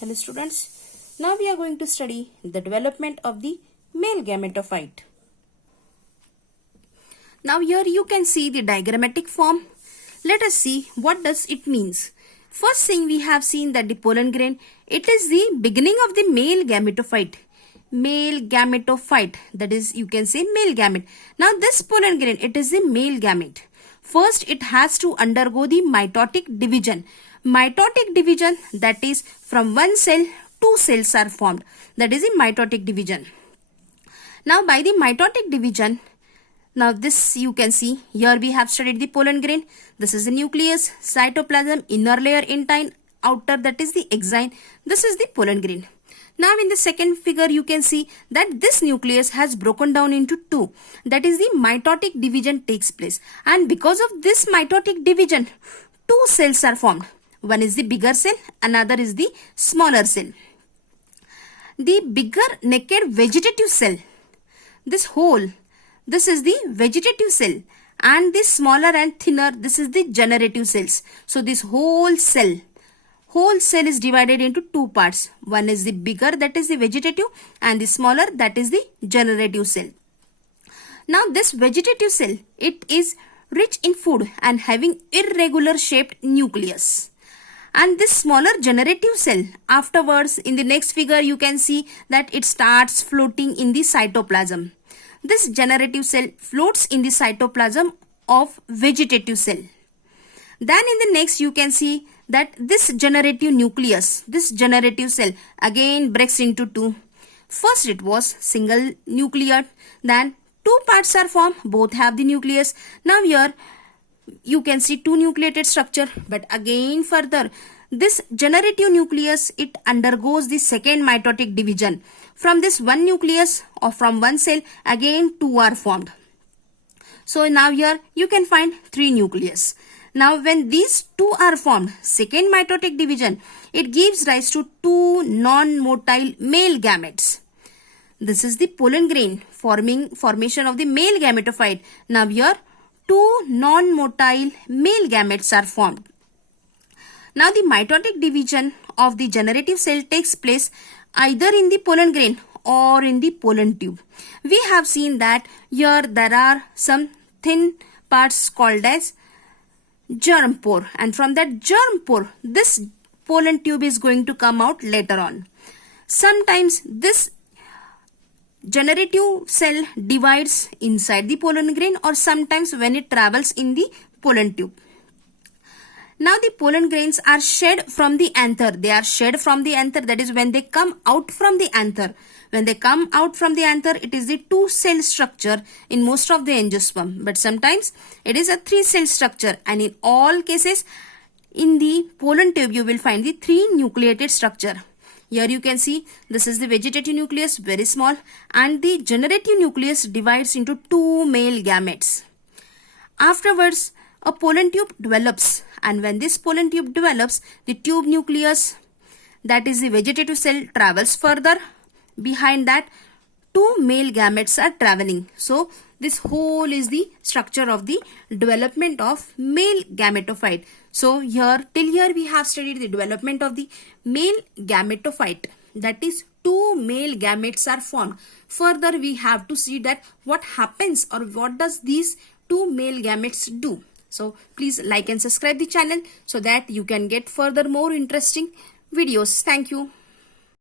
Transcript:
Hello students, now we are going to study the development of the male gametophyte. Now here you can see the diagrammatic form. Let us see what does it means. First thing we have seen that the pollen grain, it is the beginning of the male gametophyte. Male gametophyte, that is you can say male gamete. Now this pollen grain, it is the male gamete. First it has to undergo the mitotic division. Mitotic division, that is from one cell two cells are formed. That is the mitotic division. Now by the mitotic division, now this you can see here we have studied the pollen grain. This is the nucleus, cytoplasm, inner layer intine, outer that is the exine. This is the pollen grain. Now in the second figure you can see that this nucleus has broken down into two. That is the mitotic division takes place. And because of this mitotic division, two cells are formed. One is the bigger cell, another is the smaller cell. The bigger naked vegetative cell, this whole, this is the vegetative cell, and this smaller and thinner, this is the generative cells. So this whole cell is divided into two parts. One is the bigger, that is the vegetative, and the smaller, that is the generative cell. Now this vegetative cell, it is rich in food and having irregular shaped nucleus. And this smaller generative cell, afterwards in the next figure you can see that it starts floating in the cytoplasm. This generative cell floats in the cytoplasm of vegetative cell. Then in the next you can see that this generative nucleus, this generative cell again breaks into two. First it was single nucleate, then two parts are formed, both have the nucleus. Now here you can see two nucleated structure, but again further this generative nucleus, it undergoes the second mitotic division. From this one nucleus or from one cell again two are formed. So now here you can find three nucleus. Now when these two are formed, second mitotic division, it gives rise to two non-motile male gametes. This is the pollen grain formation of the male gametophyte. Now here two non-motile male gametes are formed. Now the mitotic division of the generative cell takes place either in the pollen grain or in the pollen tube. We have seen that here there are some thin parts called as germ pore, and from that germ pore this pollen tube is going to come out later on. Sometimes this generative cell divides inside the pollen grain, or sometimes when it travels in the pollen tube. Now the pollen grains are shed from the anther. They are shed from the anther, that is when they come out from the anther. When they come out from the anther, it is the two cell structure in most of the angiosperm, but sometimes it is a three cell structure, and in all cases in the pollen tube you will find the three nucleated structure. Here you can see this is the vegetative nucleus, very small, and the generative nucleus divides into two male gametes. Afterwards a pollen tube develops, and when this pollen tube develops, the tube nucleus, that is the vegetative cell, travels further. Behind that two male gametes are traveling. So this whole is the structure of the development of male gametophyte. So here till here we have studied the development of the male gametophyte, that is two male gametes are formed. Further we have to see that what happens or what does these two male gametes do. So please like and subscribe the channel so that you can get further more interesting videos. Thank you.